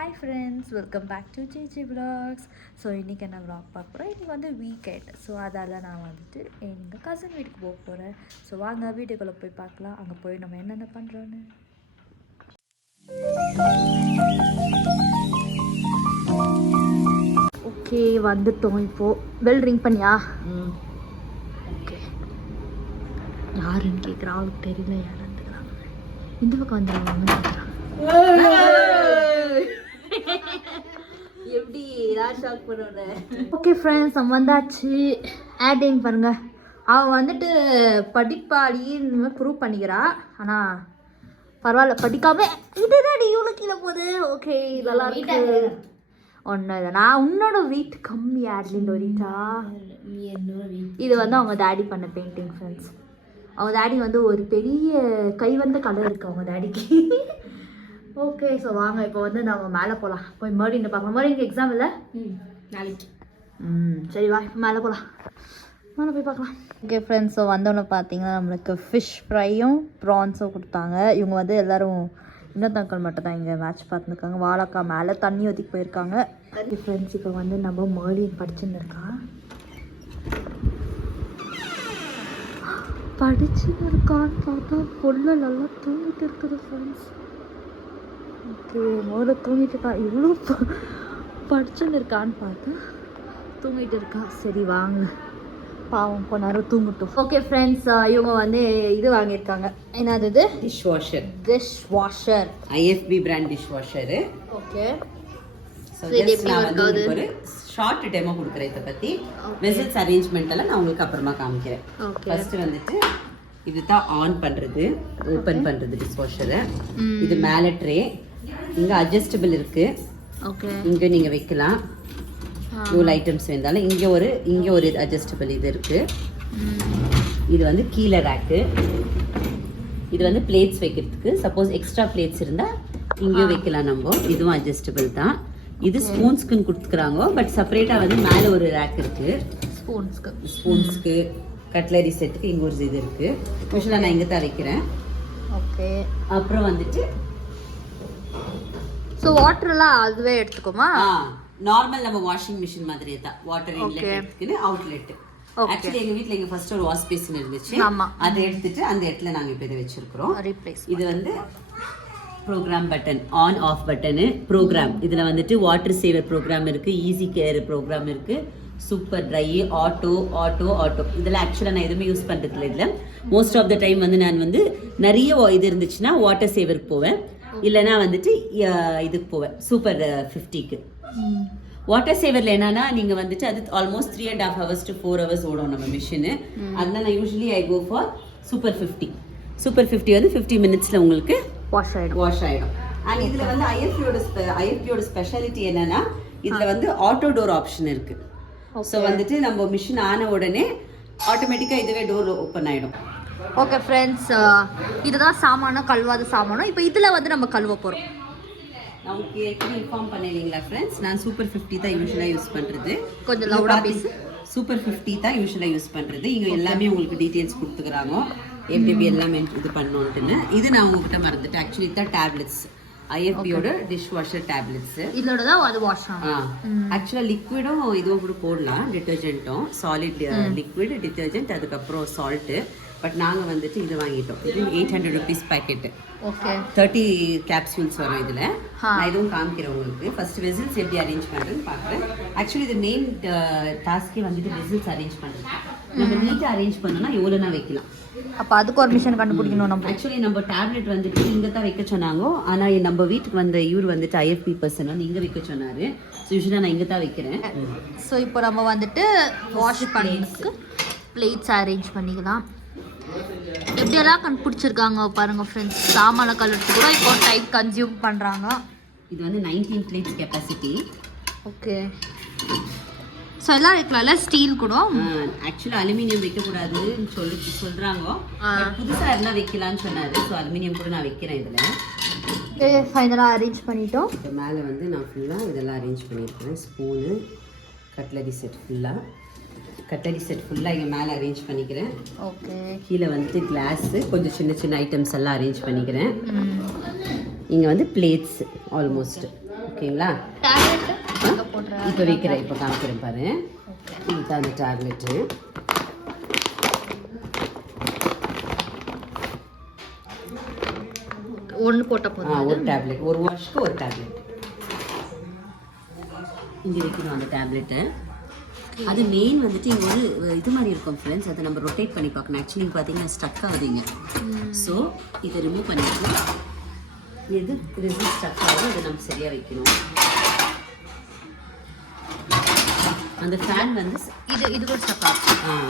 Hi friends, welcome back to JJ vlogs. So இன்றைக்கி என்ன vlog பார்க்க போகிறேன். இன்றைக்கி வந்து வீக்கெண்ட். ஸோ அதால் நான் வந்துட்டு எங்கள் கசின் வீட்டுக்கு போக போகிறேன். ஸோ வாங்க வீட்டுக்குள்ளே போய் பார்க்கலாம். அங்கே போய் நம்ம என்னென்ன பண்ணுறோன்னு. ஓகே, வந்துட்டோம். இப்போது பெல் ரிங் பண்ணியா? ஓகே, யாருன்னு கேட்குறா. அவளுக்கு தெரியல யார் வந்துக்கிறாங்க. இந்த பக்கம் வந்துடுவாங்கன்னு கேட்குறான். எப்படி ஷாக் பண்ணுற. ஓகே ஃப்ரெண்ட்ஸ், நம்ம வந்தாச்சு. ஆடிங் பாருங்க. அவள் வந்துட்டு படிப்பாடின்னு ப்ரூவ் பண்ணிக்கிறா. ஆனால் பரவாயில்ல, படிக்காம இதுதான் இவ்வளோ கீழே போகுது. ஓகே, நல்லா இருக்கு. ஒன்றும் இல்லை, நான் உன்னோட வெயிட் கம்மி ஆட்லின் வெயிட்டா. இது வந்து அவங்க டேடி பண்ண பெயிண்டிங் ஃப்ரெண்ட்ஸ். அவங்க டேடி வந்து ஒரு பெரிய கை வந்த கலர் இருக்குது அவங்க டேடிக்கு. ஓகே, ஸோ வாங்க இப்போ வந்து நம்ம மேலே போகலாம். போய் மறுபடியும் பார்க்கலாம். மறுபடியும் எக்ஸாம் இல்லை நாளைக்கு. சரி வா, இப்போ மேலே போகலாம். மேலே போய் பார்க்கலாம். ஓகே ஃப்ரெண்ட்ஸ், ஸோ வந்தோன்னு பார்த்தீங்கன்னா நம்மளுக்கு ஃபிஷ் ஃப்ரையும் ப்ரான்ஸும் கொடுத்தாங்க. இவங்க வந்து எல்லோரும் இன்னொருத்தங்கள் மட்டும் தான் இங்கே மேட்ச் பார்த்துருக்காங்க. வாழைக்காய் மேலே தண்ணி ஊற்றிக்கு போயிருக்காங்க. சரி ஃப்ரெண்ட்ஸ், இப்போ வந்து நம்ம மறுபடியும் படிச்சுன்னு இருக்கா. படிச்சுன்னு இருக்கான்னு பார்த்தா பொண்ணு நல்லா தூங்கிட்டு இருக்குது ஃப்ரெண்ட்ஸ். ஓகே, முதல்ல தூங்கிட்டு இருக்கா. இவ்வளோ படிச்சுன்னு இருக்கான்னு பார்த்தா தூங்கிட்டு இருக்கா. சரி வாங்க, பாவம் கொஞ்ச நேரம் தூங்கட்டும். ஓகே ஃப்ரெண்ட்ஸ், இவங்க வந்து இது வாங்கியிருக்காங்க. என்னது இது? Dish washer. Dish washer, IFB brand dish washer. Okay, நான் வந்து ஒரு ஷார்ட் டெமோ கொடுக்குறேன். இதை பற்றி வெசல்ஸ் அரேஞ்ச்மெண்ட் எல்லாம் நான் உங்களுக்கு அப்புறமா காமிக்கிறேன். ஃபர்ஸ்ட் வந்துட்டு இதுதான் ஆன் பண்ணுறது, ஓப்பன் பண்ணுறது டிஷ் வாஷரை. இது மேலே ட்ரே, இங்கே அட்ஜஸ்டபிள் இருக்கு. ஓகே, இங்கே நீங்கள் வைக்கலாம் இவ்வளோ ஐட்டம்ஸ் வேண்டாலும். இங்கே ஒரு அட்ஜஸ்டபிள் இது இருக்கு. இது வந்து கீழே ரேக்கு. இது வந்து பிளேட்ஸ் வைக்கிறதுக்கு. சப்போஸ் எக்ஸ்ட்ரா பிளேட்ஸ் இருந்தால் இங்கேயும் வைக்கலாம் நம்ம. இதுவும் அட்ஜஸ்டபிள் தான். இது ஸ்பூன்ஸ்க்குன்னு கொடுத்துக்கிறாங்க. பட் செப்பரேட்டாக வந்து மேலே ஒரு ரேக் இருக்கு. ஸ்பூன்ஸ்க்கு கட்லரி செட்டுக்கு இங்கே ஒரு இது இருக்கு. யூஸ்வலாக நான் இங்கே தான் வைக்கிறேன். ஓகே, அப்புறம் வந்துட்டு ஸோ வாட்டர்லாம் அதுவே எடுத்துக்கோமா? நார்மல் நம்ம வாஷிங் மிஷின் மாதிரியே தான். வாட்டர் இன்லெட் எடுத்துக்கிட்டு அவுட்லெட். ஆக்சுவலி எங்க வீட்ல இங்க ஃபர்ஸ்ட் ஒரு வாஷ் பேசின் இருந்துச்சு. அதை எடுத்துட்டு அந்த இடத்துல நாங்க இப்போ இதை வச்சிருக்கிறோம். இது வந்து program button, on off button program. இதுல வந்துட்டு வாட்டர் சேவர் ப்ரோக்ராம் இருக்கு, ஈஸி கேர் ப்ரோக்ராம் இருக்கு, super dry, auto auto auto. இதெல்லாம் ஆக்சுவலாக நான் எதுவுமே யூஸ் பண்ணுறதுல இல்லை. மோஸ்ட் ஆஃப் த டைம் வந்து நான் வந்து நிறைய இது இருந்துச்சுன்னா வாட்டர் சேவருக்கு போவேன், இல்லைனா வந்துட்டு இதுக்கு போவேன் சூப்பர் 50க்கு. வாட்டர் சேவரில் என்னன்னா நீங்கள் வந்துட்டு அது ஆல்மோஸ்ட் 3.5 hours to 4 hours ஓடும் நம்ம மிஷினு. அதனால நான் usually I go for super 50. Super 50 வந்து 50 minutesல உங்களுக்கு வாஷ் ஆகிடும். அண்ட் இதில் வந்து ஐஎஃப்பியோட ஸ்பெஷாலிட்டி என்னன்னா இதில் வந்து ஆட்டோ டோர் ஆப்ஷன் இருக்கு. ஸோ வந்துட்டு நம்ம மிஷின் ஆன உடனே ஆட்டோமேட்டிக்காக இதுவே டோர் ஓப்பன் ஆகிடும். ஓகே ஃப்ரெண்ட்ஸ், இதுதான் சாமானம், கழுவாத சாமானம். இப்போ இதில் வந்து நம்ம கழுவ போகிறோம். நான் உங்களுக்கு ஏற்கனவே இன்ஃபார்ம் பண்ணிங்களா ஃப்ரெண்ட்ஸ், நான் சூப்பர் 50 தான் யூஸ்வலாக யூஸ் பண்ணுறது. கொஞ்சம் லவுடாக பேசு. சூப்பர் 50 தான் யூஸ்வலாக யூஸ் பண்ணுறது. இங்கே எல்லாமே உங்களுக்கு டீட்டெயில்ஸ் கொடுத்துக்கிறாங்க, எப்படி எல்லாமே இது பண்ணோன்ட்டுன்னு. இது நான் உங்ககிட்ட மறந்துட்டேன். ஆக்சுவலி தான் டேப்லெட்ஸ், ஐஎஃப்பியோட டிஷ் வாஷர் டேப்லெட்ஸ். இதோட தான் அது வாஷ் ஆகும். ஆக்சுவலாக லிக்விடும் இதுவும் கூட போடலாம், டிட்டர்ஜென்ட்டும். சாலிட் லிக்விட், டிட்டர்ஜென்ட், அதுக்கப்புறம் சால்ட்டு. பட் நாங்கள் வந்துட்டு இது வாங்கிட்டோம். இது 800 rupees பேக்கெட்டு. ஓகே, 30 capsules வரும் இதில். நான் இதுவும் காமிக்கிறேன் உங்களுக்கு. ஃபர்ஸ்ட் வெசல்ஸ் எப்படி அரேஞ்ச் பண்ணுறேன்னு பார்க்குறேன். ஆக்சுவலி இது மெயின் டாஸ்கே வந்துட்டு வெசல்ஸ் அரேஞ்ச் பண்ணுறது. நம்ம நீட்டாக அரேஞ்ச் பண்ணோம்னா எவ்வளோனா வைக்கலாம். அப்போ அதுக்கு ஒரு மிஷின் கண்டுபிடிக்கணும் நம்ம. ஆக்சுவலி நம்ம டேப்லெட் வந்துட்டு இங்கே தான் வைக்க சொன்னாங்க. ஆனால் நம்ம வீட்டுக்கு வந்த இவர் வந்துட்டு ஐஎஃப்பி பர்சன் வந்து இங்கே வைக்க சொன்னார். ஸோ யூஸ்வலாக நான் இங்கே தான் வைக்கிறேன். ஸோ இப்போ நம்ம வந்துட்டு வாஷ் பண்ணுறதுக்கு பிளேட்ஸ் அரேஞ்ச் பண்ணிக்கலாம். எப்படியெல்லாம் கண்டுபிடிச்சிருக்காங்க பாருங்க ஃப்ரெண்ட்ஸ். சாமான கலருக்கு கூட இப்போ டைட் கன்சியூம் பண்ணுறாங்க. இது வந்து 19 plates கெப்பாசிட்டி. ஓகே, ஸோ எல்லாம் வைக்கலாம்ல. ஸ்டீல் கூட ஆக்சுவலாக அலுமினியம் வைக்கக்கூடாதுன்னு சொல்கிறாங்க. புதுசாக இருந்தால் வைக்கலான்னு சொன்னார். ஸோ அலுமினியம் கூட நான் வைக்கிறேன் இதில். ஃபைனலாக அரேஞ்ச் பண்ணிட்டோம். இப்போ மேலே வந்து நான் ஃபுல்லாக இதெல்லாம் அரேஞ்ச் பண்ணியிருக்கேன். ஸ்பூனு, கட்லரி செட் ஃபுல்லாக இங்கே மேலே அரேஞ்ச் பண்ணிக்கிறேன். ஓகே, கீழே வந்துட்டு கிளாஸு, கொஞ்சம் சின்ன சின்ன ஐட்டம்ஸ் எல்லாம் அரேஞ்ச் பண்ணிக்கிறேன். இங்கே வந்து பிளேட்ஸ் ஆல்மோஸ்ட். ஓகேங்களா? டேப்லெட் போடுறேன். இப்போ வைக்கிறேன், இப்போ காமிக்கிறேன் பாரு. இதுதான் அந்த டேப்லெட்டு. ஒன்று போட்டால் போதும். ஒரு டேப்லெட், ஒரு வாஷ்க்கு ஒரு டேப்லெட். இங்கே வைக்கணும் அந்த டேப்லெட்டு. அது மெயின் வந்துட்டு இங்கே ஒரு இது மாதிரி இருக்கும் ஃப்ரெண்ட்ஸ், அதை நம்ம ரொட்டேட் பண்ணி பார்க்கணும். ஆக்சுவலி பார்த்தீங்கன்னா ஸ்டக் ஆகுதுங்க. ஸோ இதை ரிமூவ் பண்ணிக்கலாம். எது ரெசிஸ்ட் ஸ்டக் ஆகும் அதை நம்ம சரியாக வைக்கணும். அந்த ஃபேன் வந்து இது கூட ஸ்டக் ஆகும்.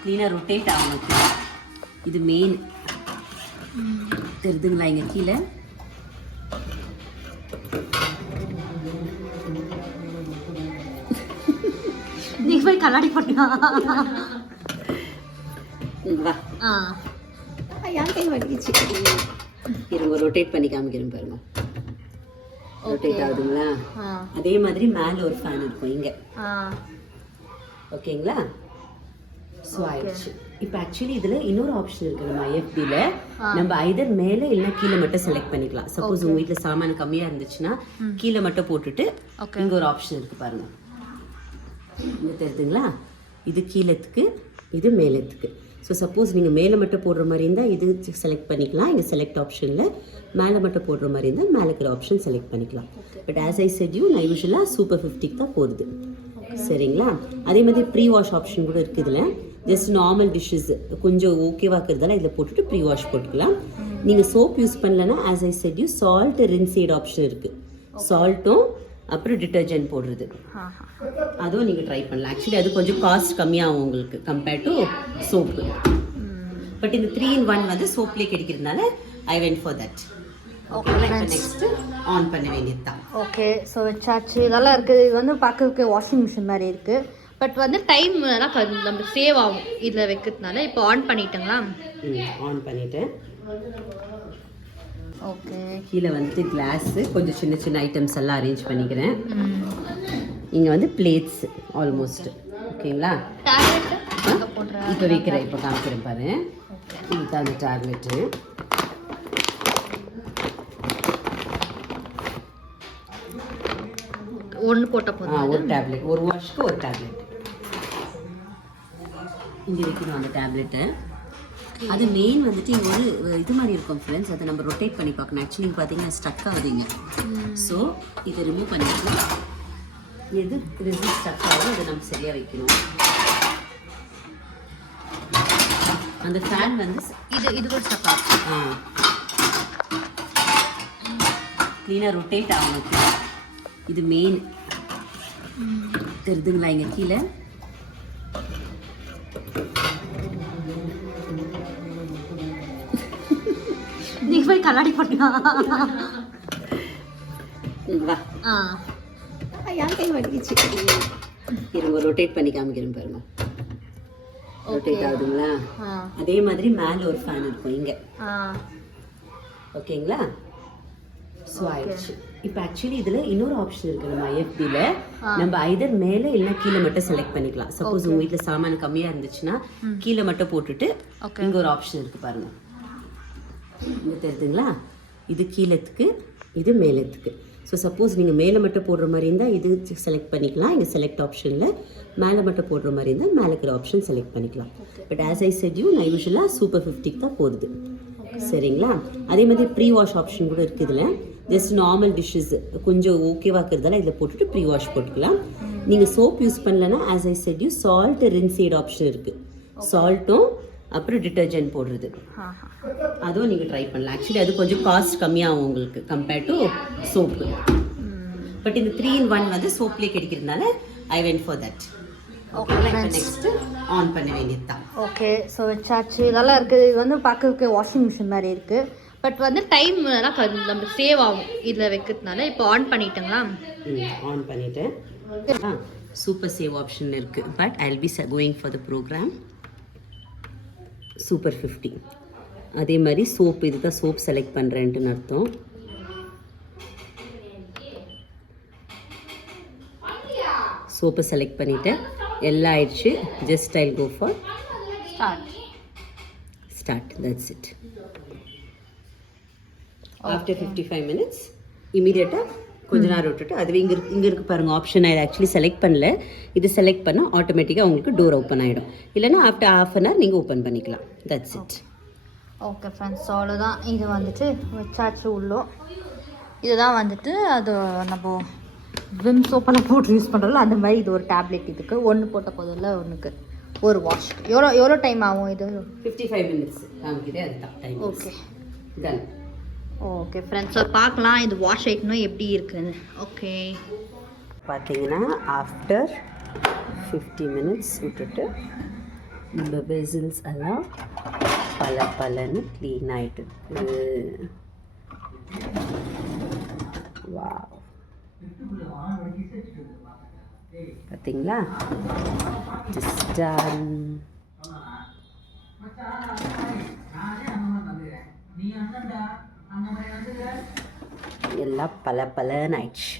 க்ளீனாக ரொட்டேட் ஆகணும். இது மெயின் தெரியுதுங்களா இங்கே கீழே? நீ போய் கண்ணாடி போட்டியா? வா. என் கை வலிக்குச்சு. இருங்க, ரொட்டேட் பண்ணி காமிக்கிறேன் பாருங்க. ரொட்டேட் ஆகுதுங்களா? அதே மாதிரி மேலே ஒரு ஃபேன் இருக்கும் இங்கே. ஓகேங்களா? ஸோ ஆயிடுச்சு. இப்போ ஆக்சுவலி இதில் இன்னொரு ஆப்ஷன் இருக்குது. நம்ம ஐஎஃபியில் நம்ம ஐதர் மேலே இல்லைன்னா கீழே மட்டும் செலக்ட் பண்ணிக்கலாம். சப்போஸ் உங்கள் வீட்டில் சாமான் கம்மியாக இருந்துச்சுன்னா கீழே மட்டும் போட்டுட்டு இங்கே ஒரு ஆப்ஷன் இருக்குது பாருங்க. இங்கே தெரியுதுங்களா? இது கீழத்துக்கு, இது மேலத்துக்கு. ஸோ சப்போஸ் நீங்கள் மேலே மட்டும் போடுற மாதிரி இருந்தால் இது செலக்ட் பண்ணிக்கலாம். இங்கே செலக்ட் ஆப்ஷனில் மேலே மட்டும் போடுற மாதிரி இருந்தால் மேலே இருக்கிற ஆப்ஷன் செலக்ட் பண்ணிக்கலாம். But as I set you, நான் யூஸ்வலாக சூப்பர் 50க்கு தான் போகுது. சரிங்களா? அதே மாதிரி ப்ரீ வாஷ் ஆப்ஷன் கூட இருக்குது இதில். ஜஸ்ட் நார்மல் டிஷ்ஷஸ் கொஞ்சம் ஓகேவா இருக்கிறதால இதில் போட்டுட்டு ப்ரீ வாஷ் போட்டுக்கலாம். நீங்கள் சோப் யூஸ் பண்ணலன்னா as I set you, salt ரின்சைட் option இருக்குது. சால்ட்டும் அப்புறம் டிட்டர்ஜென்ட் போடுறது, அதுவும் நீங்கள் ட்ரை பண்ணலாம். ஆக்சுவலி அது கொஞ்சம் காஸ்ட் கம்மியாகும் உங்களுக்கு கம்பேர்ட் டு சோப்பு. பட் இந்த 3-in-1 வந்து சோப்லேயே கிடைக்கிறதுனால I went for that. Okay, next on பண்ண வேண்டியது தான். ஓகே, ஸோ வச்சாச்சு. நல்லா இருக்குது. இது வந்து பார்க்கறதுக்கு வாஷிங் மிஷின் மாதிரி இருக்குது. பட் வந்து டைம் நம்ம சேவ் ஆகும் இதில் வைக்கிறதுனால. இப்போ ஆன் பண்ணிட்டோங்களா? ஆன் பண்ணிவிட்டு ஓகே, கீழே வந்துட்டு கிளாஸு கொஞ்சம் சின்ன சின்ன ஐட்டம்ஸ் எல்லாம் அரேஞ்ச் பண்ணிக்கிறேன். இங்கே வந்து பிளேட்ஸ் ஆல்மோஸ்ட். ஓகேங்களா? டேப்லெட் போடுறேன். இப்போ வைக்கிறேன், இப்போ காமிக்கிறேன் பாரு. இதுதான் அந்த டேப்லெட்டு. ஒன்று போட்டால் போதும். ஒரு டேப்லெட், ஒரு வாஷ்க்கு ஒரு டேப்லெட். இங்கே வைக்கணும் அந்த டேப்லெட்டு. அது மெயின் வந்துட்டு இங்கே ஒரு இது மாதிரி இருக்கும் ஃப்ரெண்ட்ஸ், அதை நம்ம ரொட்டேட் பண்ணி பார்க்கணும். ஆக்சுவலி பார்த்தீங்கன்னா ஸ்டக் ஆகுதுங்க. ஸோ இதை ரிமூவ் பண்ணிக்கலாம். எது ரெசிஸ்ட் ஸ்டக் ஆகும் அதை நம்ம சரியாக வைக்கணும். அந்த ஃபேன் வந்து இது கூட ஸ்டக் ஆகும். க்ளீனாக ரொட்டேட் ஆகணும். இது மெயின் தெரியுதுங்களா இங்கே கீழே? நீ போய் கண்ணாடி போட்டியா? வா. என் கை வலிக்குச்சு. இருங்க, ரொட்டேட் பண்ணி காமிக்கிறேன் பாருங்க. ரொட்டேட் ஆகுதுங்களா? அதே மாதிரி மேலே ஒரு ஃபேன் இருக்கும் இங்கே. ஓகேங்களா? ஸோ ஆயிடுச்சு. இப்போ ஆக்சுவலி இதில் இன்னொரு ஆப்ஷன் இருக்குது. நம்ம ஐஎஃபியில் நம்ம ஐதர் மேலே இல்லைன்னா கீழே மட்டும் செலக்ட் பண்ணிக்கலாம். சப்போஸ் உங்கள் வீட்டில் சாமான் கம்மியாக இருந்துச்சுன்னா கீழே மட்டும் போட்டுட்டு இங்கே ஒரு ஆப்ஷன் இருக்குது பாருங்கள். இங்கே தெரியுதுங்களா? இது கீழத்துக்கு, இது மேலத்துக்கு. ஸோ சப்போஸ் நீங்கள் மேலே மட்டும் போடுற மாதிரி இருந்தால் இது செலக்ட் பண்ணிக்கலாம். இங்கே செலக்ட் ஆப்ஷனில் மேலே மட்டும் போடுற மாதிரி இருந்தால் மேலே இருக்கிற ஆப்ஷன் செலக்ட் பண்ணிக்கலாம். But as I set you, நான் யூஸ்வலாக சூப்பர் 50க்கு தான் போகுது. சரிங்களா? அதே மாதிரி ப்ரீ வாஷ் ஆப்ஷன் கூட இருக்குது இதில். ஜஸ்ட் நார்மல் டிஷ்ஷஸ் கொஞ்சம் ஓகேவா இருக்கிறதால இதில் போட்டுட்டு ப்ரீ வாஷ் போட்டுக்கலாம். நீங்கள் சோப் யூஸ் பண்ணலன்னா as I set you, salt ரின்சைட் option இருக்குது. சால்ட்டும் அப்புறம் டிட்டர்ஜென்ட் போடுறது, அதுவும் நீங்கள் ட்ரை பண்ணலாம். ஆக்சுவலி அது கொஞ்சம் காஸ்ட் கம்மியாகும் உங்களுக்கு கம்பேர்ட் டு சோப்பு. பட் இந்த 3-in-1 வந்து சோப்லேயே கிடைக்கிறதுனால I went for that. Okay, next on பண்ண வேண்டியது தான். ஓகே, ஸோ வச்சாச்சு. நல்லா இருக்குது. இது வந்து பார்க்கறதுக்கு வாஷிங் மிஷின் மாதிரி இருக்குது. பட் வந்து டைம் நம்ம சேவ் ஆகும் இதில் வைக்கிறதுனால. இப்போ ஆன் பண்ணிட்டோங்களா? ஆன் பண்ணிவிட்டு சூப்பர் சேவ் ஆப்ஷன் இருக்குது. But I will be going for the program super 50. அதே மாதிரி சோப், இதுதான் சோப் செலக்ட் பண்ணுறேன்ட்டுன்னு அர்த்தம். சோப்பை செலக்ட் பண்ணிவிட்டு எல்லாம் ஆயிடுச்சு. Just I go for start. That's it. After 55 minutes இமீடியட்டாக கொஞ்ச நேரம் விட்டுட்டு அதுவே இங்கே இருக்கு பாருங்கள் ஆப்ஷன். நான் இதை ஆக்சுவலி செலக்ட் பண்ணல. இது செலக்ட் பண்ணால் ஆட்டோமேட்டிக்காக உங்களுக்கு டோர் ஓப்பன் ஆகிடும். இல்லைனா ஆஃப்டர் ½ அன் ஹவர் நீங்கள் ஓப்பன் பண்ணிக்கலாம். That's it. ஓகே ஃப்ரெண்ட்ஸ், அவ்வளோதான். இது வந்துட்டு வச்சாச்சு உள்ளோ. இதுதான் வந்துட்டு அது நம்ம விம் சோப்பெல்லாம் போட்டு யூஸ் பண்ணுறோம்ல அந்த மாதிரி. இது ஒரு டேப்லெட். இதுக்கு ஒன்று போட்ட போதில்ல, ஒன்றுக்கு ஒரு வாஷ். எவ்வளோ டைம் ஆகும் இது? 55 மினிட்ஸ் காமிக்குது. அதுதான் time. Okay done. Okay friends, பார்க்கலாம் இது வாஷ் ஆகிக்கணும் எப்படி இருக்குன்னு. ஓகே, பார்த்தீங்கன்னா ஆஃப்டர் 50 மினிட்ஸ் விட்டுட்டு இந்த வெசில்ஸ் எல்லாம் பலன்னு க்ளீன் ஆகிட்டு இருக்கு. வாவ், பார்த்தீங்களா? Just done. எல்லாம் பலன்னு ஆயிடுச்சு.